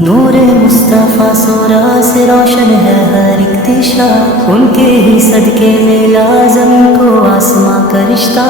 نور مصطفیٰ سورا سے روشن ہے ہر ایک دشا، ان کے ہی صدقے میں لازم کو آسماں کا رشتہ۔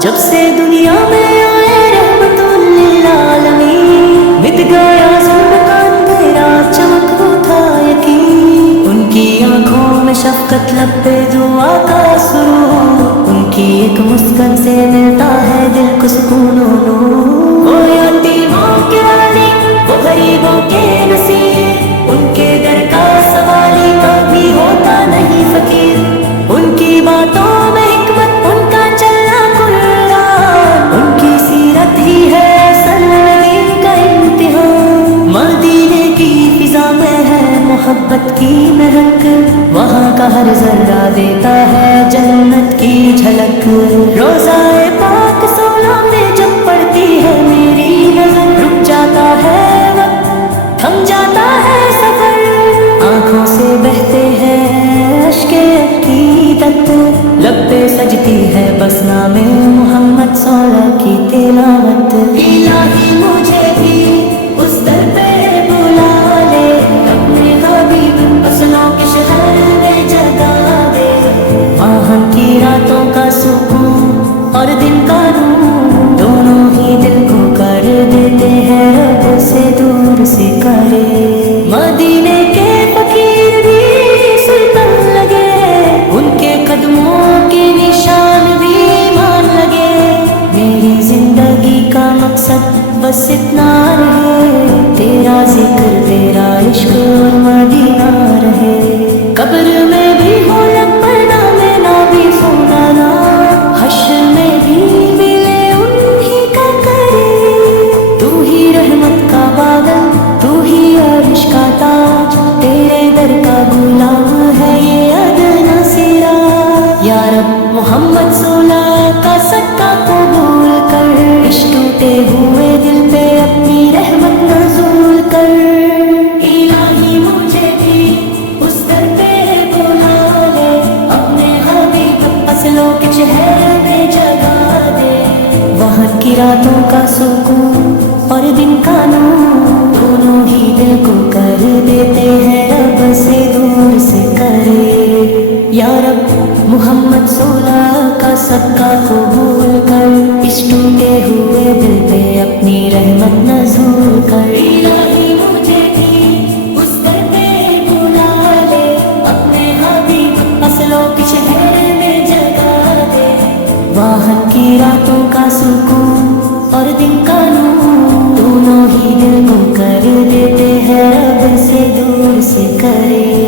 جب سے دنیا میں آئے رحمت للعالمین، مٹ گیا ظلم کا اندھیرا، چمک اٹھا یقین۔ ان کی آنکھوں میں شفقت، لب پہ دعا کا سرور، ان کی ایک مسکن سے ملتا ہے دل کو سکون و نور۔ وہ یتیموں کے والی، وہ غریبوں کے نصیر، ان کے در کا سوالی کبھی ہوتا نہیں فقیر۔ ان کی باتوں میں حکمت، ان کا چلنا قرآن، ان کی سیرت ہی ہے اصل نبی کا امتحان۔ مدینے کی فضا میں ہے محبت کی مہک، وہاں کا ہر ذرہ دیتا ہے جنت کی جھلک۔ روزہ پاک سولہ میں جب پڑتی ہے میری نظر، رک جاتا ہے وقت، تھم جاتا ہے سفر، آنکھوں سے بہتے ہیں اشک عقیدت، لب پہ سجتی ہے بس نام محمد سولہ کی تلاوت۔ الہی مجھے بھی اس در پہ بلا لے، اپنے حبیب فصلوں کے شہر میں جگا دے، وہاں کی راتوں کا سکون اور دن کا نور، دونوں ہی دل کو کر دیتے ہیں رب سے دور سے کرے۔ مدینے کے فقیر بھی سلطان لگے، ان کے قدموں کے نشان بھی ایمان لگے۔ میری زندگی کا مقصد بس اتنا رہے، تیرا ذکر تیرا عشق اور مدینہ رہے۔ قبر میں بھی ہو لب پر نام نبی سنانا، حشر میں بھی ملے انہی کا کرے۔ تو ہی رحمت کا بادل، تو ہی عرش کا تاج، تیرے در کا غلام ہے یہ ادنا سرا۔ یا رب محمد سولہ کا صدقہ قبول کر، عشق ٹوٹے ہوئے دل پہ اپنی رحمت نزول کر۔ الہی مجھے بھی اس در پہ بلا لے، اپنے حبیب فصلوں کے چہرے میں جگا دے، وہاں کی راتوں کا سکون اور دن کا نور، دونوں ہی دل کو کر دیتے ہیں رب سے دور سے کرے۔ یا رب محمد سولہ کا صدقہ قبول کر، اس ٹوٹے ہوئے دل پہ اپنی رحمت نزول کر۔ الہی مجھے بھی اس در پہ بلا لے، اپنے حبیب فصلوں کے شہر میں جگا دے، وہاں کی راتوں کا سکون اور دن کا نور، دونوں ہی دل کو کر دیتے ہیں رب سے دور سے کرے۔